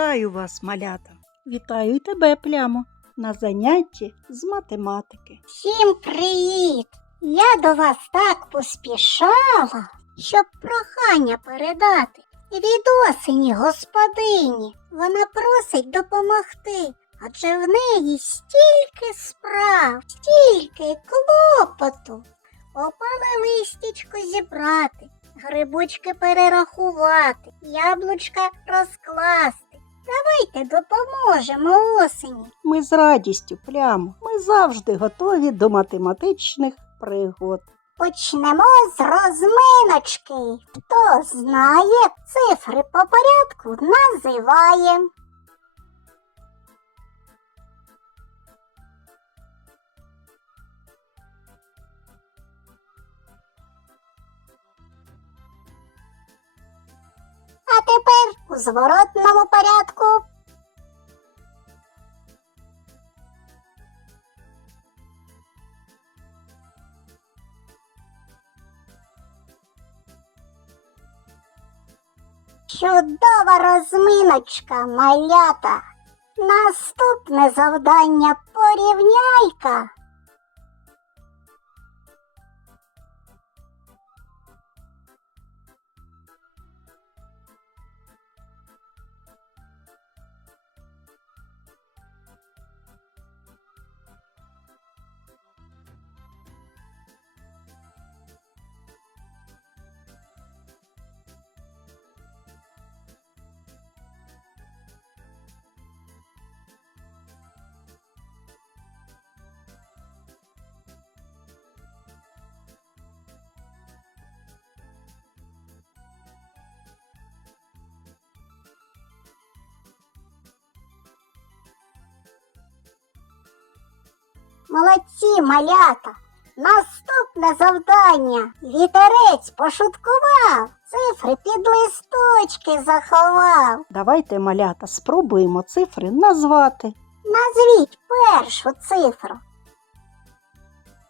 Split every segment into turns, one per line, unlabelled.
Вітаю вас, малята. Вітаю і тебе, плямо, на занятті з математики.
Всім привіт! Я до вас так поспішала, щоб прохання передати. Від осені господині вона просить допомогти, адже в неї стільки справ, стільки клопоту. Опале листячко зібрати, грибочки перерахувати, яблучка розкласти. Давайте допоможемо осені.
Ми з радістю, плямо. Ми завжди готові до математичних пригод.
Почнемо з розминочки. Хто знає, цифри по порядку називає. А тепер у зворотному порядку. Чудова розминочка, малята. Наступне завдання порівняйка. Молодці, малята. Наступне завдання. Вітерець пошуткував, цифри під листочки заховав.
Давайте, малята, спробуємо цифри назвати.
Назвіть першу цифру.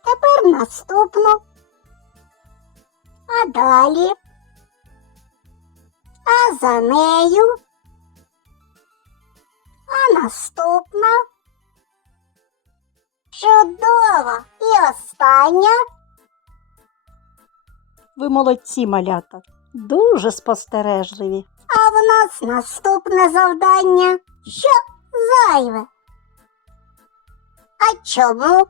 Тепер наступну. А далі. А за нею. А наступна. Чудово! І остання.
Ви молодці, малята, дуже спостережливі.
А в нас наступне завдання. Що зайве? А чому?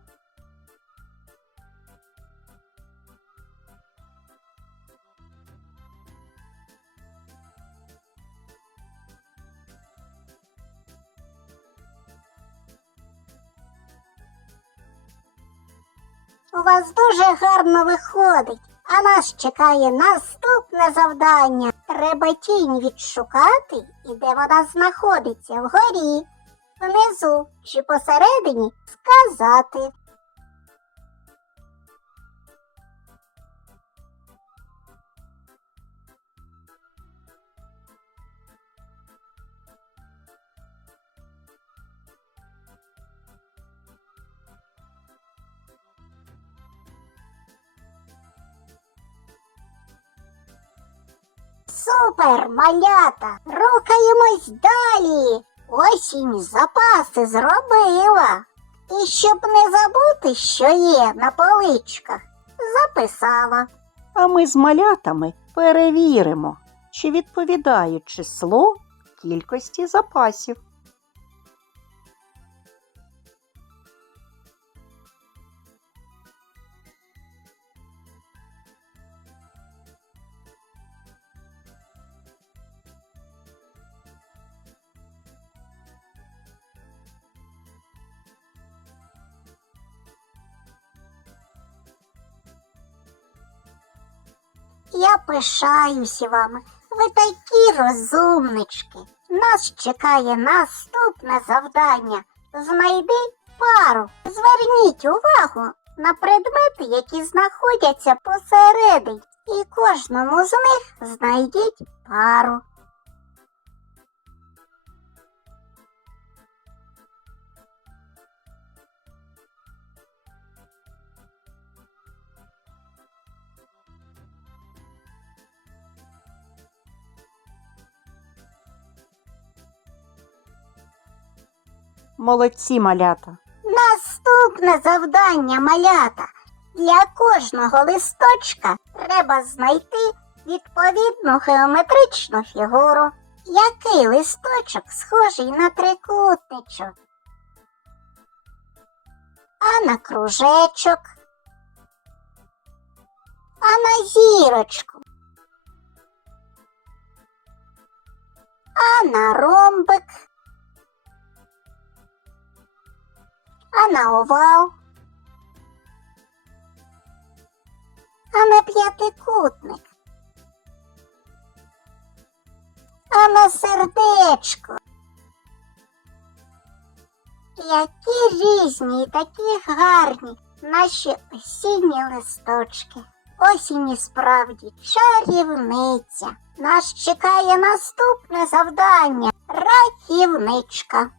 У вас дуже гарно виходить, а нас чекає наступне завдання. Треба тінь відшукати і де вона знаходиться вгорі, внизу чи посередині сказати. Супер, малята! Рухаємось далі. Осінь запаси зробила. І щоб не забути, що є на поличках, записала.
А ми з малятами перевіримо, чи відповідають число кількості запасів.
Я пишаюся вами. Ви такі розумнички. Нас чекає наступне завдання. Знайди пару. Зверніть увагу на предмети, які знаходяться посередині. І кожному з них знайдіть пару.
Молодці, малята.
Наступне завдання малята. Для кожного листочка треба знайти відповідну геометричну фігуру. Який листочок схожий на трикутничок? А на кружечок? А на зірочку? А на ромбик? А на овал? А на п'ятикутник? А на сердечко? Які різні і такі гарні наші осінні листочки. Осінь і справді чарівниця. Нас чекає наступне завдання рахівничка.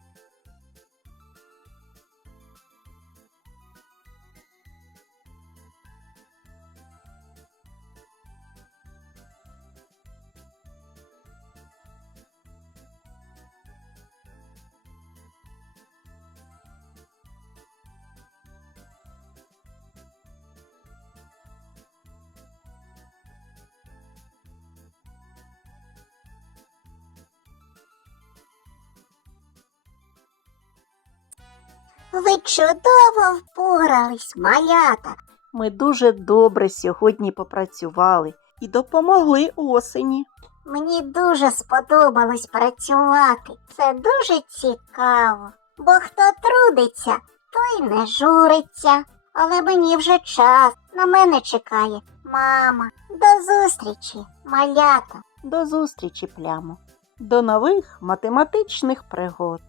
Ви чудово впорались, малята.
Ми дуже добре сьогодні попрацювали і допомогли осені.
Мені дуже сподобалось працювати. Це дуже цікаво. Бо хто трудиться, той не журиться. Але мені вже час. На мене чекає мама. До зустрічі, малята.
До зустрічі, плямо. До нових математичних пригод.